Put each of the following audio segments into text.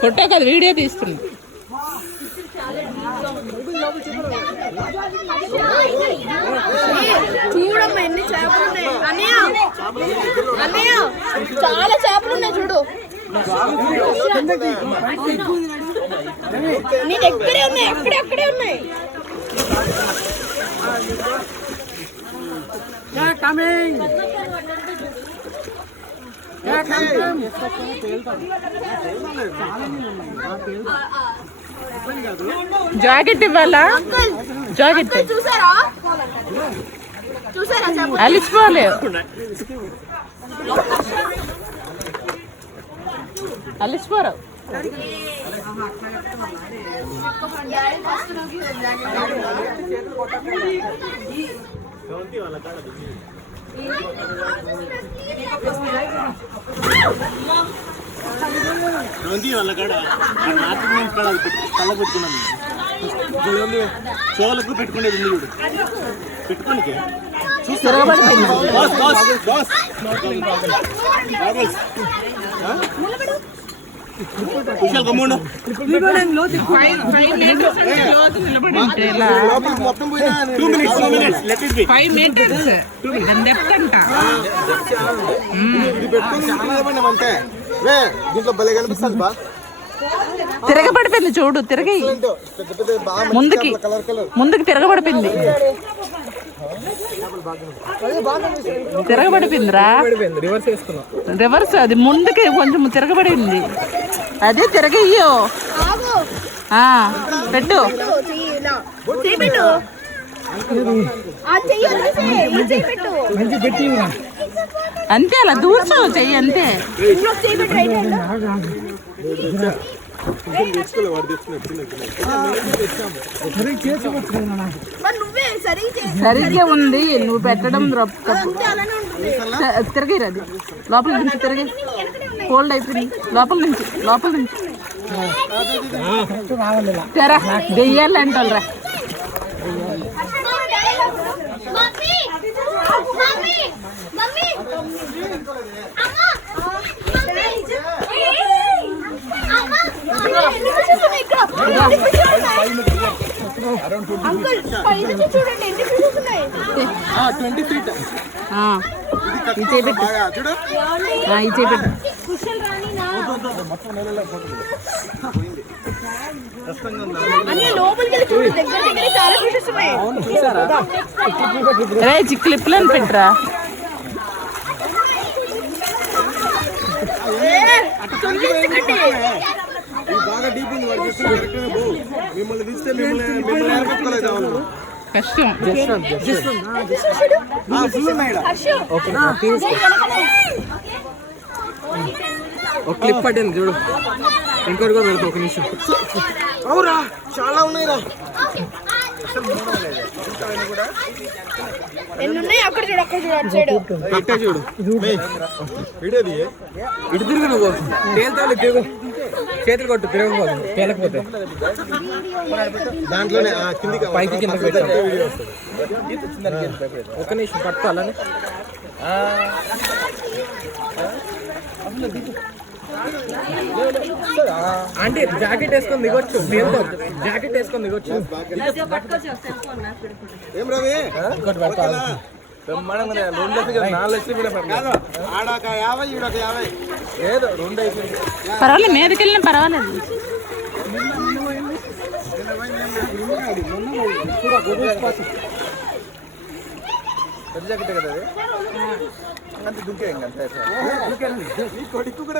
Photo కాదు video తీస్తున్నా. చూడమ్మా ఎన్ని చేపలు ఉన్నాయి అన్నయ్య, అన్నయ్య చాలా చేపలు ఉన్నాయి చూడు. నీ దగ్గరే ఉన్నాయి, అక్కడే ఉన్నాయి. జాకెట్ ఇవ్వాలా? జాకెట్ చూసారా చూసారా అలిసిపోలే, అలిసిపోరు. వాళ్ళ కాడ కళ్ళ పెట్టుకున్నాను, చోలకు పెట్టుకునేది ఉంది చూడు, పెట్టుకోనికి దీంట్లో భలే కనిపిస్తుంది బా. తిరగబడిపోయింది చూడు, తిరగి ముందుకి ముందుకి తిరగబడిపోయింది, తిరగబడిపోయిందిరా. రివర్స్ అది ముందుకి కొంచెం తిరగబడింది, అదే తిరగయ్యో. పెట్టు అంతే, అలా దూర్చు చెయ్యి అంతే. సరిగ్గా ఉంది, నువ్వు పెట్టడం తిరగేరు. అది లోపల నుంచి తిరిగి కోల్డ్ అయిపోయింది, లోపల నుంచి తెరా దెయ్యాలి అంటారా. క్లిప్లను పెట్టరా. కష్టం. ఒక క్లిప్ పట్టింది చూడు, ఇంకోటి కూడా పెడతా. ఒక నిమిషం. అవురా, చాలా ఉన్నాయిరా. అక్కడ చూడు, ఇటు తిరుగు, నువ్వు తేలుతావు, తిరుగు, చేతులు కొట్టు, తిరగకపోదు, తేలకపోతే దాంట్లోనే పైకి కింద పెట్టాలి. ఒక నిమిషం పట్టు అలానే. ఆంటీ జాకెట్ వేసుకొని దిగొచ్చు, జాకెట్ వేసుకొని దిగొచ్చు. ఏం రవి ఇంకోటి పట్టాలి. పర్వాలేదు, మీదకి వెళ్ళినా పర్వాలేదు.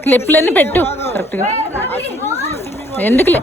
క్లిప్లన్నీ పెట్టు కరెక్ట్గా, ఎందుకులే.